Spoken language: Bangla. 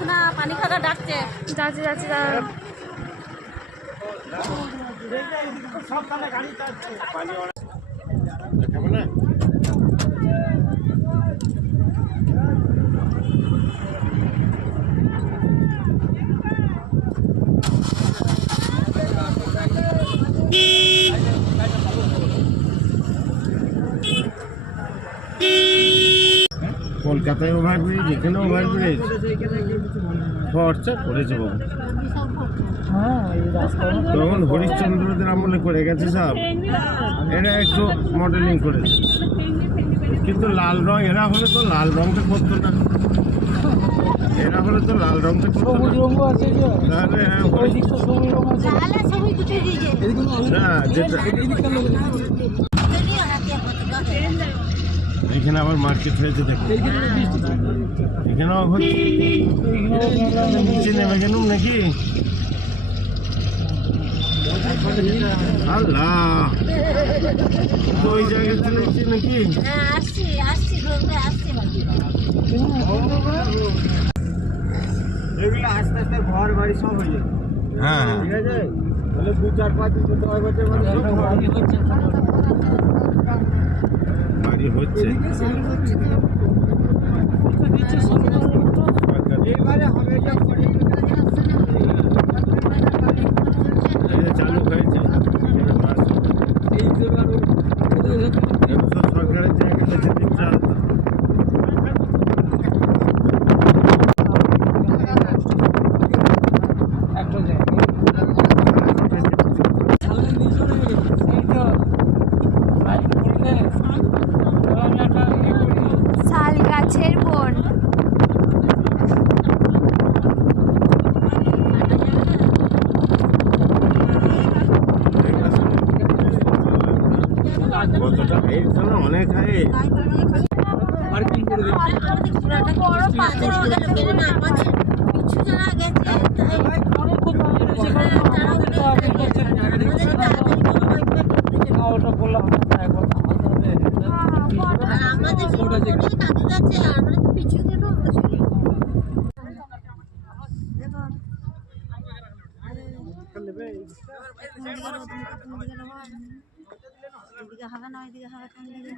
শোনা পানি খাওয়া ডাকছে। যাচ্ছে যাচ্ছে কলকাতায় ওভারব্রিজ, এখানে ওভারব্রিজ খরচা করেছে বাবু। তখন হরিশ্চন্দ্রদের আমলে করে গেছে সব, এরা একটু মডেলিং করেছে, কিন্তু লাল রং এরা হলে তো লাল রংটা করতো না, এরা হলে তো লাল রংটা করতো না। তাহলে না, যেটা এখানে আবার মার্কেট হয়েছে দেখো, এখানেও হচ্ছে, নিচে নেমে গেলুম নাকি? আল্লাহ, তো ওই জায়গায় চলে এসেছি নাকি? এগুলো আস্তে আস্তে ঘর বাড়ি সব হয়ে যাবে। হ্যাঁ, ঠিক আছে, তাহলে 2-4-5 বছর বাড়ি হচ্ছে। চালু হয়েছে সরকারের জায়গা বেঁচে দিচ্ছে। শাল গাছের বন। কতটা হাইট ছিল, অনেক হাইট। বড় পাথর আমাদের কিছু জানা গেছে, এদিকে হবে না, ওইদিকে হবে, কোন দিকে